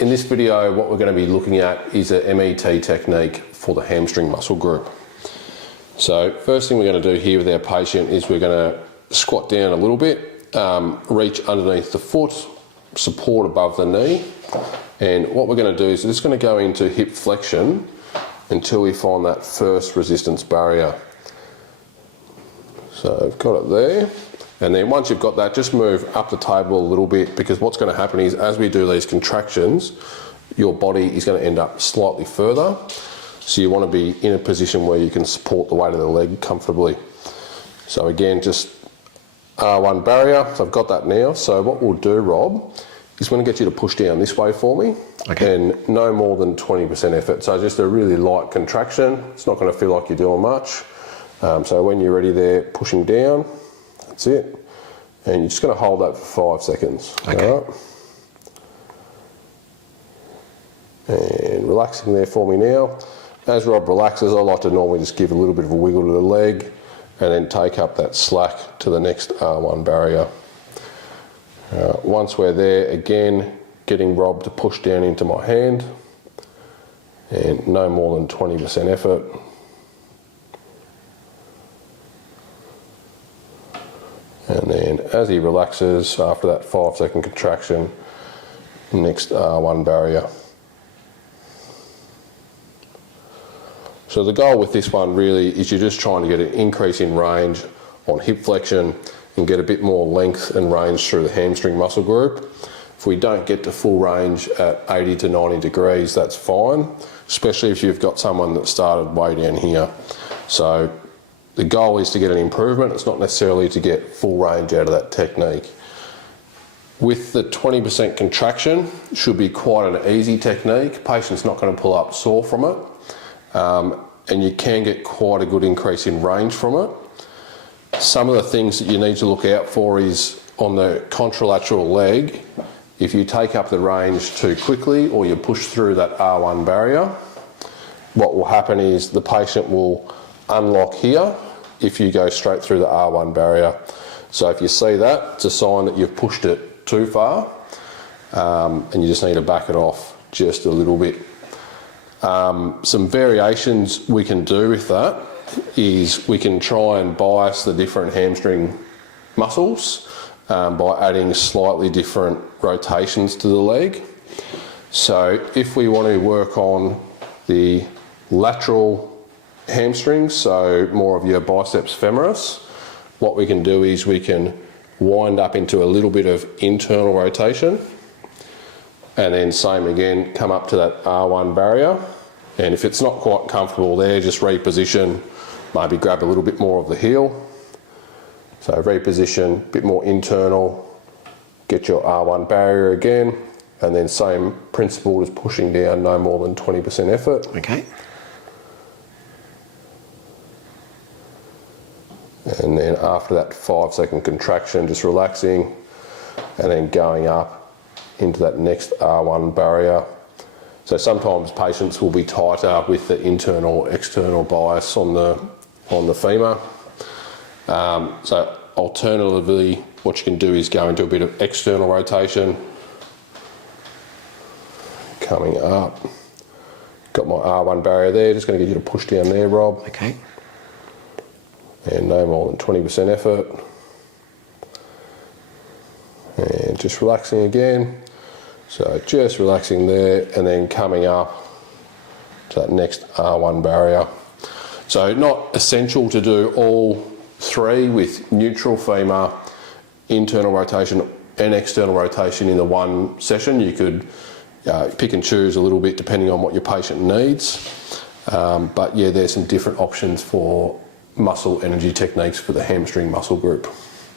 in this video, what we're going to be looking at is a MET technique for the hamstring muscle group. So first thing we're going to do here with our patient is we're going to squat down a little bit, reach underneath the foot, support above the knee. And what we're going to do is we're just going to go into hip flexion until we find that first resistance barrier. So I've got it there. And then once you've got that, just move up the table a little bit, because what's going to happen is as we do these contractions, your body is going to end up slightly further. So you want to be in a position where you can support the weight of the leg comfortably. So again, just R1 barrier. So I've got that now. So what we'll do, Rob, is going to get you to push down this way for me. Okay. And no more than 20% effort. So just a really light contraction. It's not going to feel like you're doing much. So when you're ready there, pushing down. That's it. And you're just going to hold that for 5 seconds. Okay. All right. And relaxing there for me now. As Rob relaxes, I like to normally just give a little bit of a wiggle to the leg and then take up that slack to the next R1 barrier. Once we're there, again, getting Rob to push down into my hand, and no more than 20% effort. And then as he relaxes after that 5 second contraction, next R1 barrier. So the goal with this one really is you're just trying to get an increase in range on hip flexion and get a bit more length and range through the hamstring muscle group. If we don't get to full range at 80 to 90 degrees, that's fine, especially if you've got someone that started way down here. So the goal is to get an improvement. It's not necessarily to get full range out of that technique. With the 20% contraction, it should be quite an easy technique. Patient's not going to pull up sore from it. And you can get quite a good increase in range from it. Some of the things that you need to look out for is on the contralateral leg, if you take up the range too quickly or you push through that R1 barrier, what will happen is the patient will unlock here if you go straight through the R1 barrier. So if you see that, it's a sign that you've pushed it too far, and you just need to back it off just a little bit. Some variations we can do with that is we can try and bias the different hamstring muscles by adding slightly different rotations to the leg. So if we want to work on the lateral hamstrings, so more of your biceps femoris, what we can do is we can wind up into a little bit of internal rotation, and then same again, come up to that R1 barrier. And if it's not quite comfortable there, just reposition, maybe grab a little bit more of the heel. So reposition, a bit more internal, get your R1 barrier again, and then same principle, just pushing down, no more than 20% effort. Okay. And then after that 5 second contraction, just relaxing, and then going up into that next R1 barrier. So sometimes patients will be tighter with the internal external bias on the femur. So alternatively, what you can do is go into a bit of external rotation, coming up. Got my R1 barrier there, just going to get you to push down there, Rob. Okay. And no more than 20% effort. And just relaxing again. So just relaxing there, and then coming up to that next R1 barrier. So not essential to do all three with neutral femur, internal rotation and external rotation in the one session. You could pick and choose a little bit depending on what your patient needs. But yeah, there's some different options for muscle energy techniques for the hamstring muscle group.